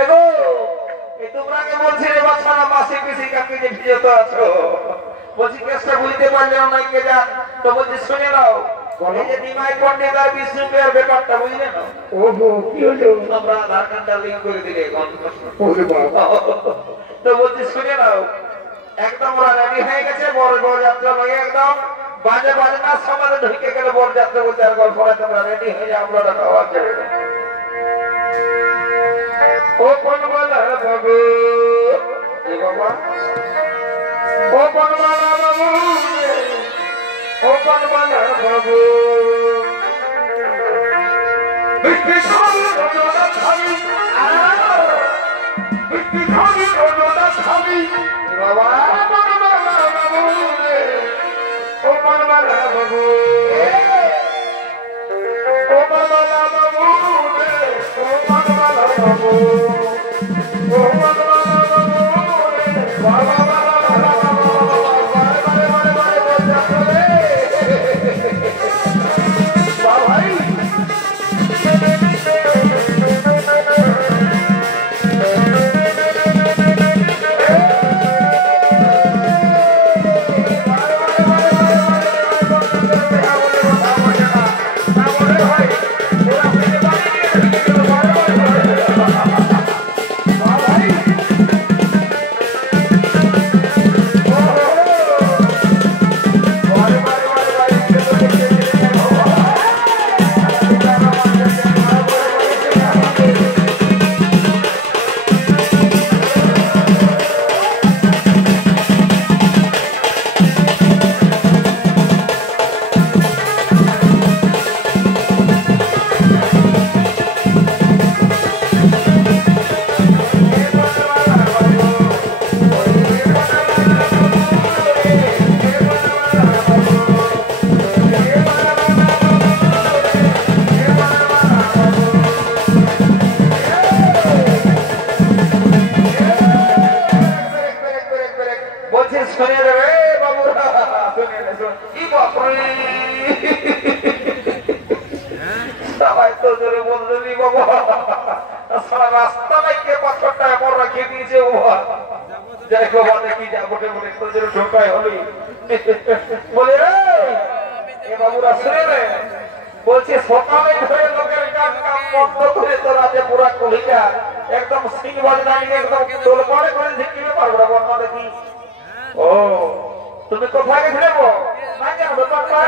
এগো তোমরা কে বলছি রে বাচ্চারা মাসি পিসি কাকে যে ভিজত আছো বলছি কেসটা বুঝতে পারলে না কে জান তো বলছি শুনে নাও এই যে নিমাই পণ্ডিত আর বিষ্ণুপ্রিয়ার ব্যাপারটা বুঝলে না ওহো কি হলো তোমরা আধার কার্ডটা লিংক করে দিলে এখন ওরে বাবা তো বলছি শুনে নাও একদম ওরা রেডি হয়ে গেছে বড় বড় যাত্রা লয়ে একদম বাজে বাজে না সমাজে ঢুকে গেলে বড় যাত্রা বলতে আর গল্প হয় তোমরা রেডি হয়ে যাও আমরা খাওয়া যাবে ও কোনবালা বাবু এ বাবা ও কোনবালা বাবু ও কোনবালা বাবু বিষ্ণু স্বামী রোজনা স্বামী বিষ্ণু স্বামী রোজনা স্বামী বাবা কোনবালা বাবু ও কোনবালা বাবু ও কোনবালা বাবু ও কোনবালা বাবু বলছে সকালে ধরে লোকের কাজ কাম বন্ধ করে তোরা যে পুরা কলিটা একদম সিং বাজনাকে একদম তোলপাড়ে করে ঝিকিয়ে পারবো না বন্ধ দেখি ও তুমি কোথায় গেছিলে গো না জানো ব্যাপারটা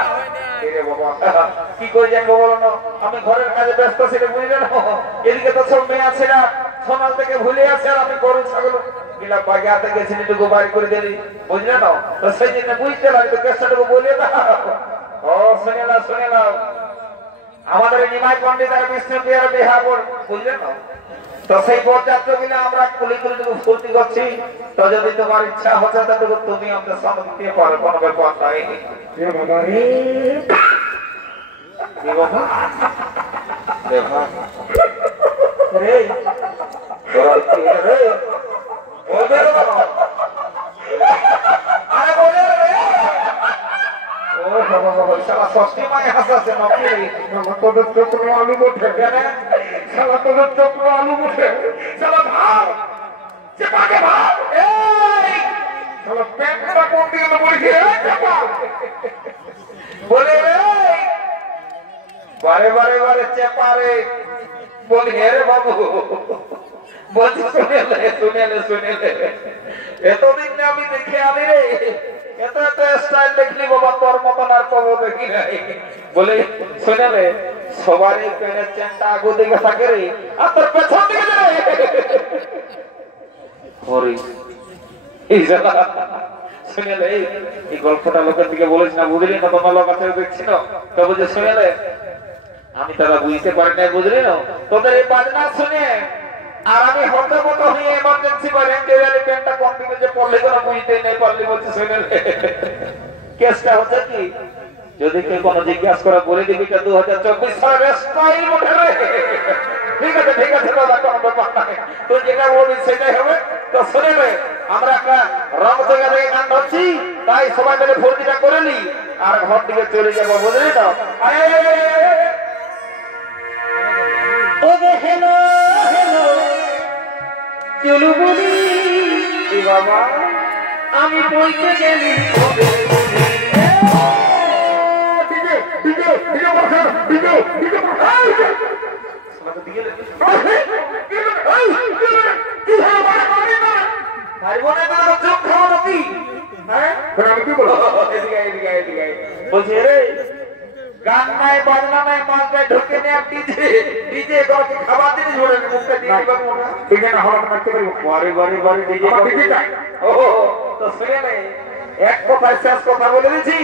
কি করে জানবো বলো না আমি ঘরের কাজে ব্যস্ত ছিল বুঝলে না এদিকে তো সব মেয়ে আছে না সোনাল থেকে ভুলে আছে আর আমি গরু ছাগল গিলা বাগিয়াতে গেছি এটুকু বাড়ি করে দিলি বুঝলে না তো সেই জন্য বুঝতে পারি তো কেসটাটুকু বলে দাও ও শুনে নাও আমাদের নিমাই পণ্ডিত আর বিষ্ণুপ্রিয়ার বিবাহ বুঝলে না তো সেই বরযাত্র গুলো আমরা কুলি কুলি ফুর্তি করছি তো যদি তোমার ইচ্ছা হচ্ছে ততটুকু তুমি আমাদের সঙ্গে দিতে পারো কোনো ব্যাপার নাই আলু বটে আলু বটে ভাব বলে বারে বারে বারে চেপারে বলি হে রে বাবু বলছি শুনেলে এতদিন আমি দেখে আনি রে এত এত স্টাইল দেখলি বাবা তোর মতন আর কবো দেখি নাই বলে শুনেলে সবারই পেনের চেনটা আগু দিকে থাকে রে আর তোর পেছন দিকে যায় হরি শুনেলে এই গল্পটা লোকের দিকে বলিস না বুঝলি না তোমার লোক আছে দেখছি না তো বুঝে শুনেলে আমি তারা বুঝতে পারি না বুঝলি না তোদের এই বাজনা শুনে আর আমি হতে মতো হয়ে এমার্জেন্সি বা রেন্টারি পেনটা কোন দিকে যে পড়লে কোনো বুঝতেই নাই পারলি বলছি শুনেলে কেসটা হচ্ছে কি যদি কেউ কোনো জিজ্ঞাসা করে বলে দিবি 2024 সালের স্টাইল উঠে রে ঠিক আছে দাদা কোনো ব্যাপার নাই তো যেটা বলবি সেটাই হবে তো শুনেলে আমরা একটা রং জায়গা থেকে গান ধরছি তাই সবাই মিলে ফুর্তিটা করে নি আর ঘর দিকে চলে যাবো বুঝলি তো ও হেলো চুলবুনি এ বাবা আমি বইতে গেলি ভাই বোনে তো চোখ খাওয়া নাকি হ্যাঁ আমি কি বলবো এদিকে বলছে রে গান নাই বাজনা নাই মাছ নাই ঢোকে নে আপনি ডিজে করকে খাবার দিন ঝোড়ে মুখটা দিয়ে দিবা মোনা ডিজে না হলে মারতে পারবো বারে ডিজে ডিজে চাই ও তো শুনে নে এক কথায় শেষ কথা বলে দিছি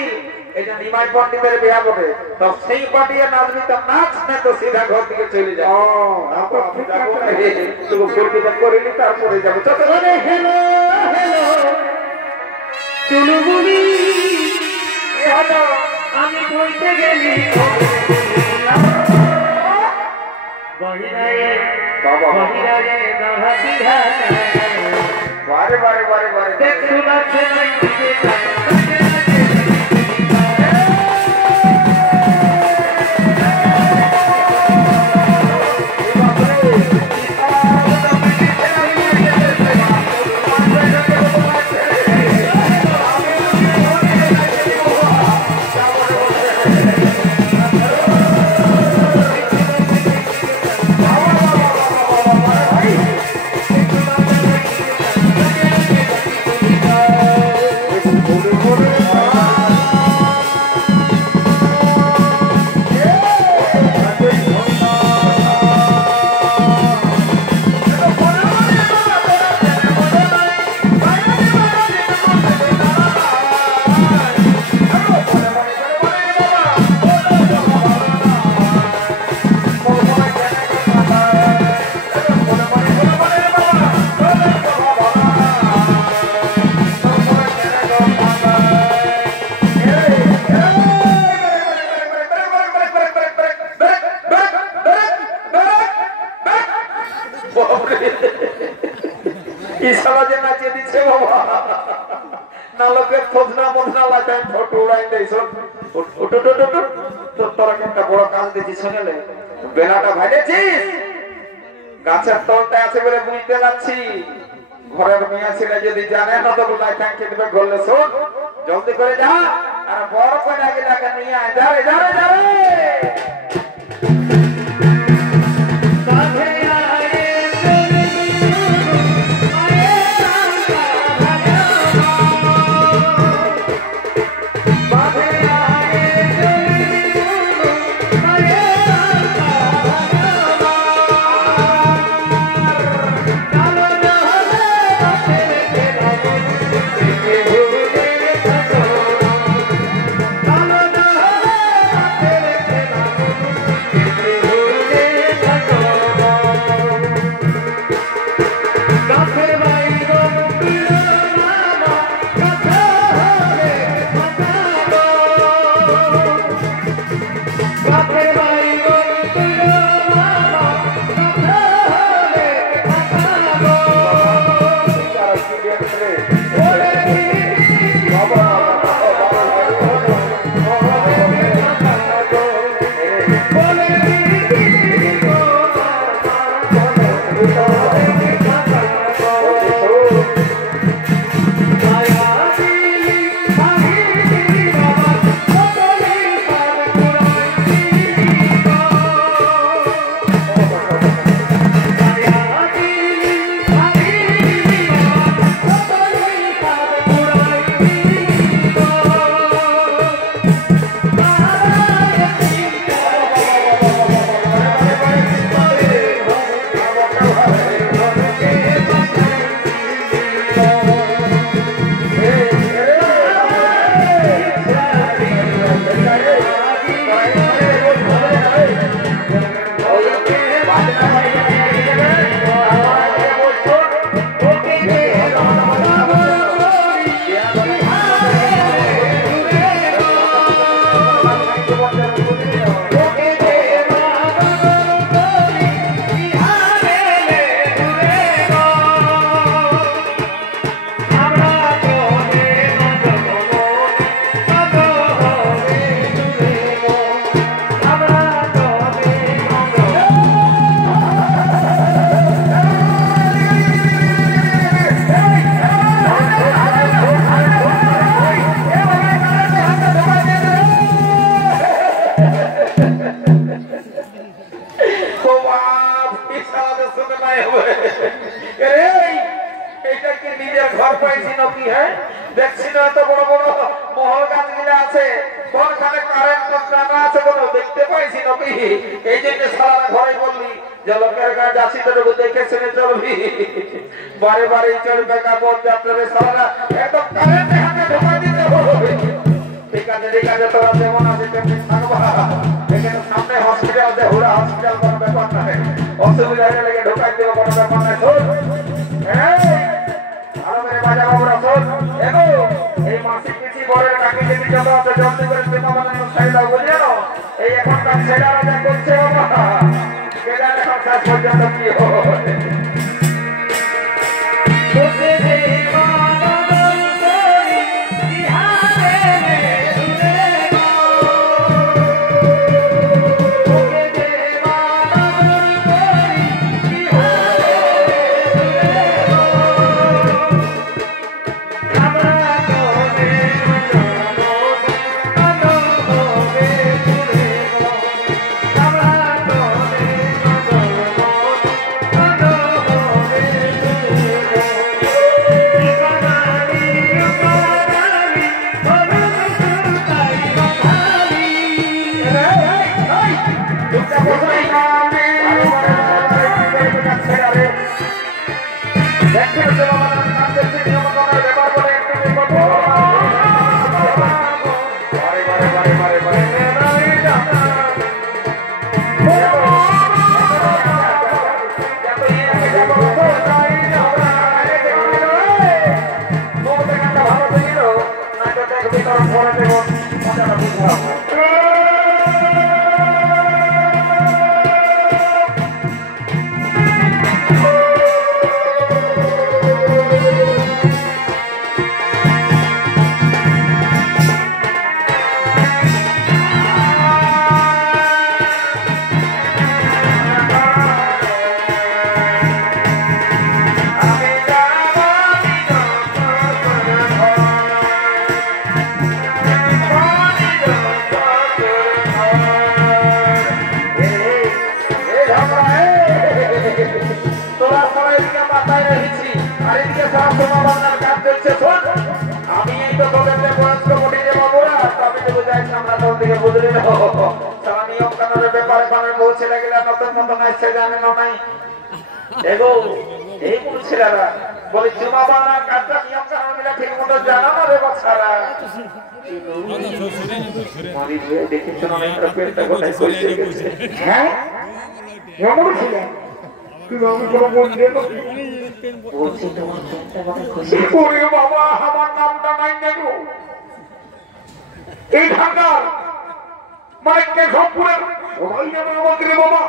এটা নিমাই পণ্ডিতের বিয়া বটে তো সেই পাটিয়ে নাচবি তো নাচ না তো সিধা ঘর থেকে চলে যাও করিনি তারপরে যাবো চলো ওরে হেলো হেলো চুলবুনি আমি বইতে গেলি বহিরায়ে বহিরায়ে দরহাতি হাতে বারে দেখু লাগছে নাই দিকে ইশারা যে নাচিয়ে দিচ্ছে বাবা না লোকের খোঁজনা মজনা লাগায় ফটো উড়াই দেয় শোন তোরা একটা বড় কাজ দিচ্ছি শুনেলে বেলাটা ভাইলেছিস গাছের তলটায় আছে বলে বুঝতে পারছি ঘরের মেয়ে ছেলে যদি জানে না তো লাই থ্যাংকে দেবে বললে শোন জলদি করে যা আর বড় করে আগে টাকা নিয়ে আয় যা রে সারাতে শুনে নাই হবে এইটা কি নিজের ঘর পাইছি নাকি হ্যাঁ দেখছি না এত বড় বড় মহল গাছগুলো আছে কোনখানে কারেন্ট টানা আছে কোনো দেখতে পাইছি নাকি এই জন্য সারা ঘরে বললি যে লোকের কাছে যাচ্ছি তো দেখে শুনে চলবি বারে বারে চল বেকা পথ যাত্রা সারা একদম কারেন্ট হাতে ঢোকা দিতে হবে ঠিক আছে তোরা যেমন আছে তেমনি থাকবা এখানে সামনে হসপিটাল আছে হুড়া হসপিটাল কোনো ব্যাপার নাই অসুবিধা হলে লেগে ঢোকাই দেবো কোনো ব্যাপার নাই শোন ভালো করে বাজা বাবুরা শোন এগো এই মাসিক পিছি বরের কাকে যদি যত আছে জলদি করে তুমি বানানো সাইডা বুঝে নাও এই এখনকার ছেলেরা যা করছে বাবা কেডা এখন শেষ পর্যন্ত কি হবে বাবা আমার নামটা নাই নেবো এই ঢাকার মানে কেশবপুরের সবাই জানে আমাদের বাবা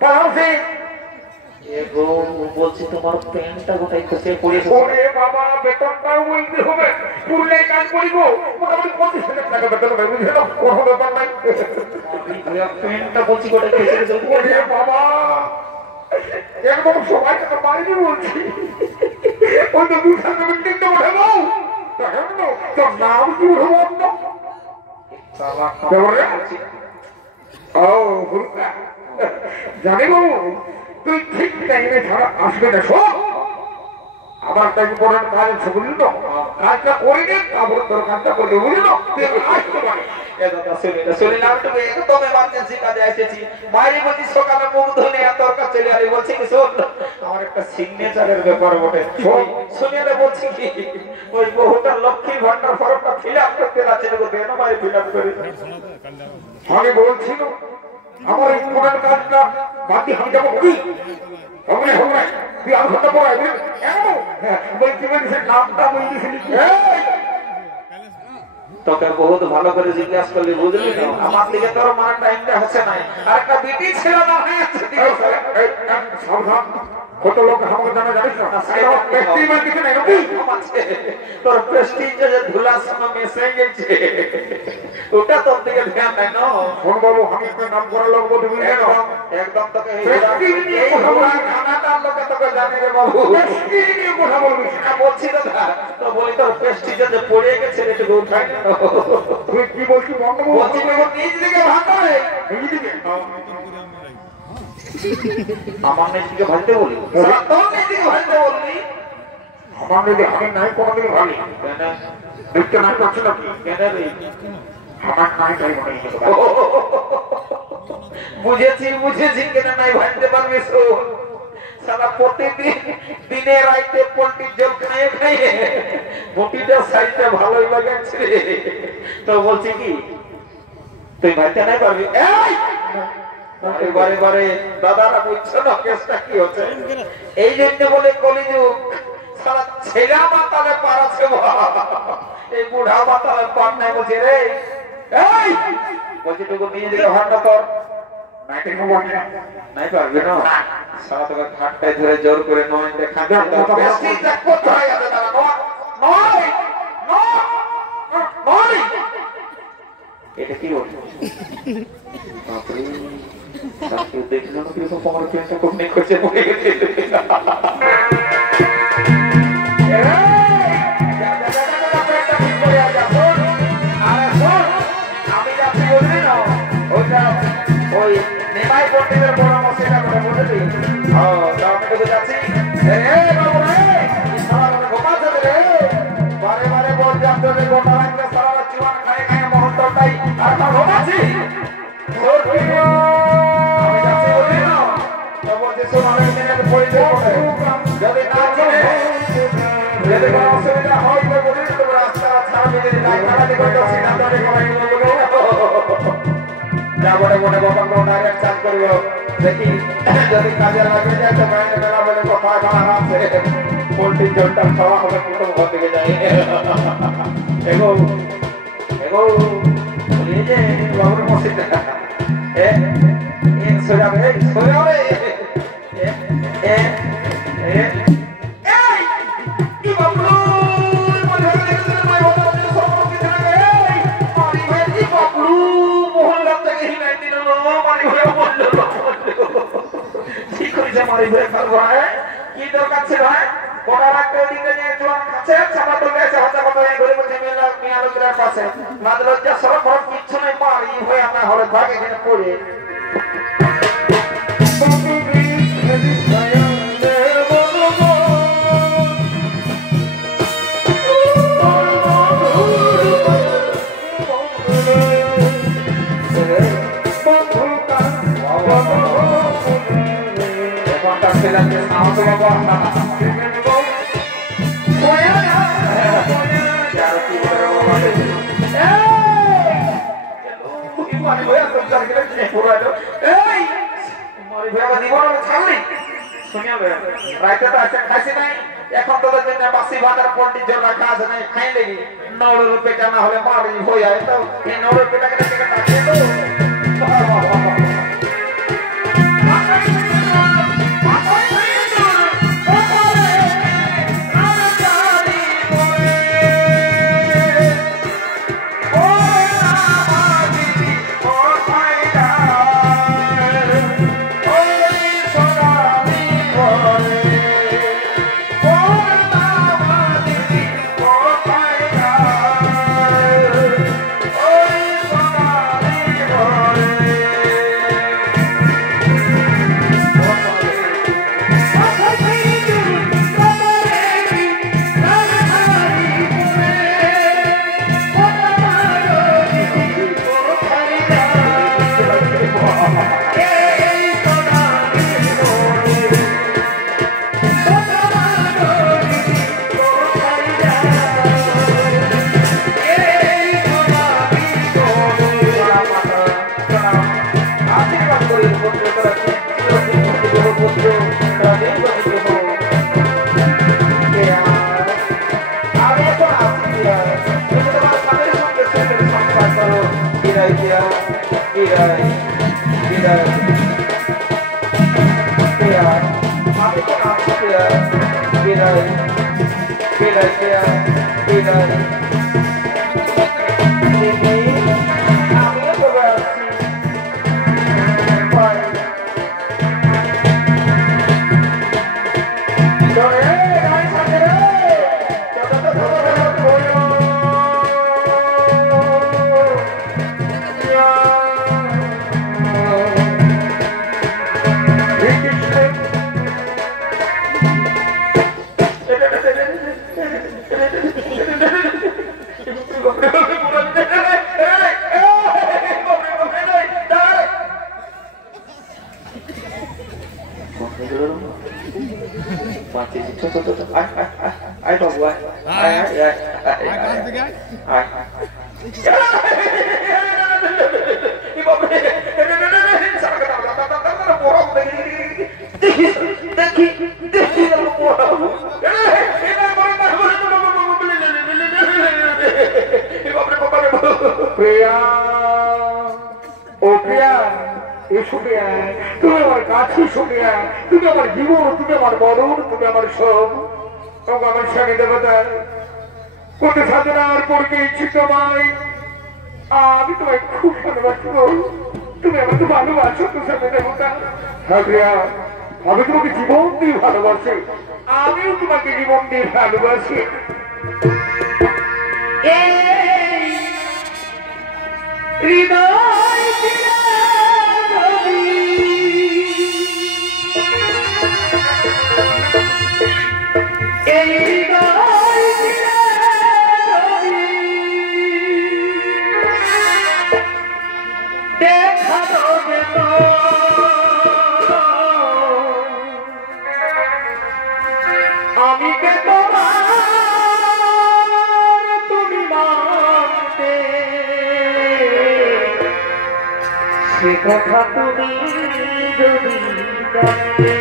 পাড়াতে বলছি তোমার প্যান্টটা কোথায় খসে পড়েছে ওরে বাবা বেতনটাও বলতে হবে পুরুলে কাজ করিব মোটামুটি 25,000 টাকা বেতন হবে বুঝলে না কোনো ব্যাপার নাই প্যান্টটা বলছি কোথায় খসে গেছে ওরে বাবা একদম সবাইকে তো বাইরে বলছি ওই তো দুখানে বিল্ডিংটা উঠাবো তোর নাম কি উঠবো জানি বাবু তুই ঠিক টাইমে ছাড়া আসবে না সব আবার তাই পড়ার কাজ আছে বুঝলি তো কাজটা করিনি তারপর তোর কাজটা করলে বুঝলি তো আসতে পারে আমার একটা সিগনেচারের ব্যাপার বটে শুনে বলছি কি ওই বহুটা লক্ষ্মী ভান্ডার ফরমটা ফিল আপ করতে আছে ফিল আপ করে আমি বলছিল আমার এই কোরআন কাজটা বাকি আমি যাবো কি হবে হবে তুই আর কথা পড়াই বলছি নামটা বলছিলি তোকে বহুত ভালো করে জিজ্ঞাসা করলি বুঝলি না আমার দিকে তোর মার টাইমটা হচ্ছে না আর একটা বিটি ছিল না সাবধান কত লোক আমাকে জানা জানিস না প্রেস্টিজের কিছু নাই তোর প্রেস্টিজ যে ধুলার সময় মেশে গেছে ওটা তোর দিকে ধ্যান নাই না শোন বাবু আমি একটা নাম করা লোক বলতে বুঝলি না একদম তোকে প্রেস্টিজ নিয়ে কথা বলি খানাটার লোকে তোকে জানি রে বাবু প্রেস্টিজ নিয়ে কথা বলবি না বলছি দাদা তো বলি তোর প্রেস্টিজ যে পড়ে গেছে এটা উঠাই না তুই কি বলছিস বন্ধ বলছি নিজ দিকে ভাঙা রে এইদিকে আমার নেত্রীকে ভাজতে বলি তোর নেত্রীকে ভাজতে বললি আমার যদি আমি নাই কোনোদিন ভাবি কেন দেখতে না করছো নাকি কেন রে আমার নাই তাই মনে হয় বুঝেছি কেন নাই ভাজতে পারবি শোন সারা প্রতিদিন দিনে রাইতে পোল্ট্রির জল খাইয়ে খাইয়ে বটিটা সাইজটা ভালোই লাগাচ্ছে রে তো বলছি কি তুই ভাজতে নাই পারবি বারে বারে দাদারা বুঝছো না কেসটা কি হচ্ছে এই জন্য বলে কলিযুগ সারা ছেড়া মাতালে পারাছে এই বুড়া মাতালে পার নাই বলছে রে এই বলছি তোকে নিয়ে যেতে ভান্ডা কর নাই পারবে না সারা তোকে খাটটায় ধরে জোর করে নয় খাবে করতে হয় দাদা নয় নয় এটা কি বলছো বাপরে সাথে দেখলাম না কিরকম তোমার পেনটা খুব নেক করছে পড়ে গেছে আমি যাচ্ছি বলবি না ওইটা ওই নেমাই পন্ডিতের পরামর্শ এটা করে বলবি আমি তোকে যাচ্ছি বাবু রে সারা ঘুমাতে রে বারে বারে বল যাচ্ছে রে গোটা রাখতে সারা জীবন খাই খাই মহন্তটাই আর তা ঘুমাচ্ছি আমি যাচ্ছি বলবি না তো বলছি শোন আমি মিনিট পরিচয় করে যদি না চিনে যদি কোনো অসুবিধা হয় তো বলি তো রাস্তা ছাড়বে যদি নাই খারাপ করতে সিদ্ধান্ত নিয়ে বলে মনে বাবা ডাইরেক্ট চাষ করবো দেখি যদি কাজে লাগে যায় তো বাইরে বেলা বলে কথা আরামসে পোল্ট্রির জলটা খাওয়া হবে প্রথম ঘর থেকে যাই এগো এগো বলি যে বাবুর মসজিদটা সোজাবে সোজাবে কি বাবু কি দরকার ছিল কোটা রাখতে ওইদিকে নিয়ে জোয়ান খাচ্ছে চাপা তো গেছে হাতে কথা ঘুরে বলছে মিয়া লোকের পাশে মাঝ লজ্জা সরব বড় কিচ্ছু নেই পারি হয়ে আমরা হলে ভাগ এখানে পড়ে এখন তোদের জন্য বাসি ভাতের পোল্ট্রির জন্য কাজ নাই খাই লেগে 9 রুপিয়া না হলে মারি হয়ে যায় তো এই 9 রুপিয়াটাকে ডাকিয়ে তো Ai đâu vậy? Ai. প্রিয়া ও প্রিয়া এসো প্রিয়া তুমি আমার কাছে এসো প্রিয়া তুমি আমার জীবন তুমি আমার মরণ তুমি আমার সব আমার স্বামী দেবতা কত সাধনার পরকে ইচ্ছিত মাই আমি তোমায় খুব ভালোবাসবো তুমি আমাকে ভালোবাসো তো স্বামী দেবতা হ্যাঁ প্রিয়া আমি তোমাকে জীবন দিয়ে ভালোবাসি আমিও তোমাকে জীবন দিয়ে ভালোবাসি হৃদয় এই হৃদয় দেখানো যেত আমি কে তোমার তুমি মানতে সে কথা তুমি যদি জানতে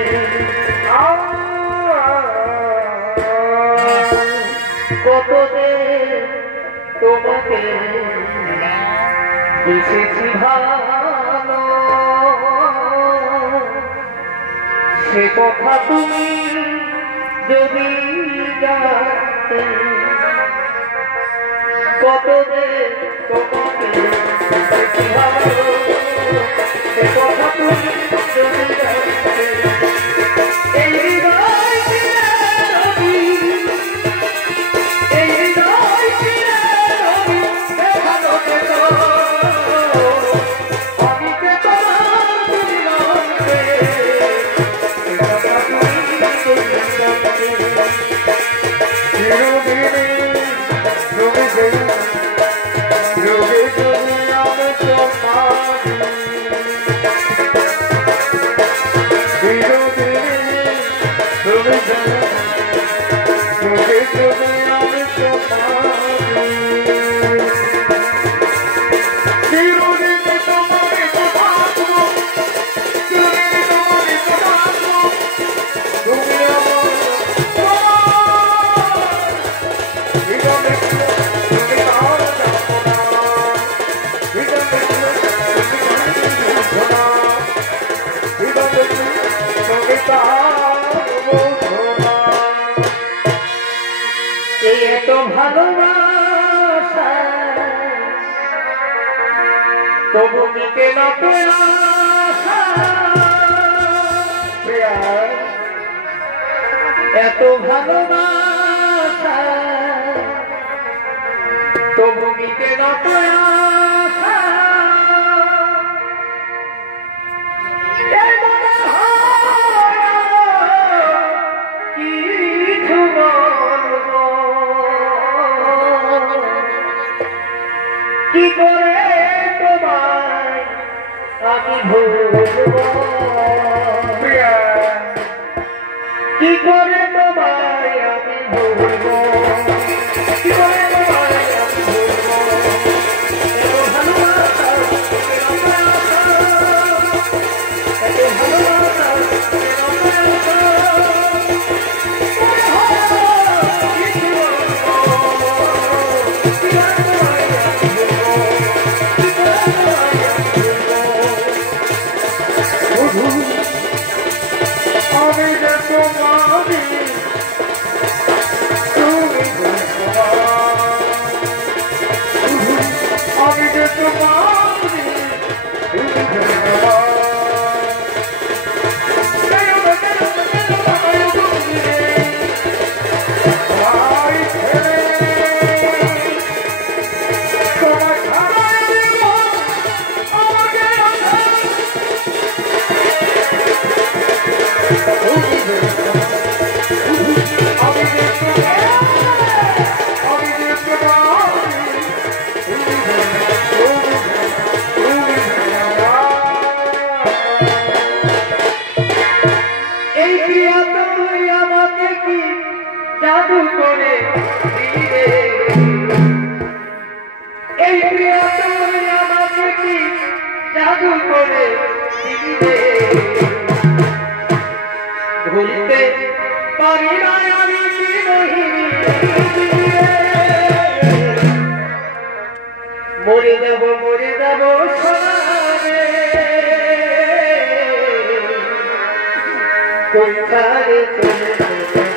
কত যে তোমাকে বুঝেছি ভালো সে কথা তুমি যদি জানতে কত যে তোমাকে বুঝেছি ভালো সে কথা তুমি যদি জানতে এই হৃদয় এত ভালোবাসা তবু মিটে না এত ভালোবাসা তবু মিটে না কি করে তোমায় আমি ভুলব কি করে তোমায় আমি ভুলব কি করে তোমায় আমি ভুলব এত ভালোবাসা এত ভালোবাসা Oh, আকুল করে দিলে ভুলতে পারি না আমি বিরোহিনী মরে যাব সোনারে তুই কারে চলে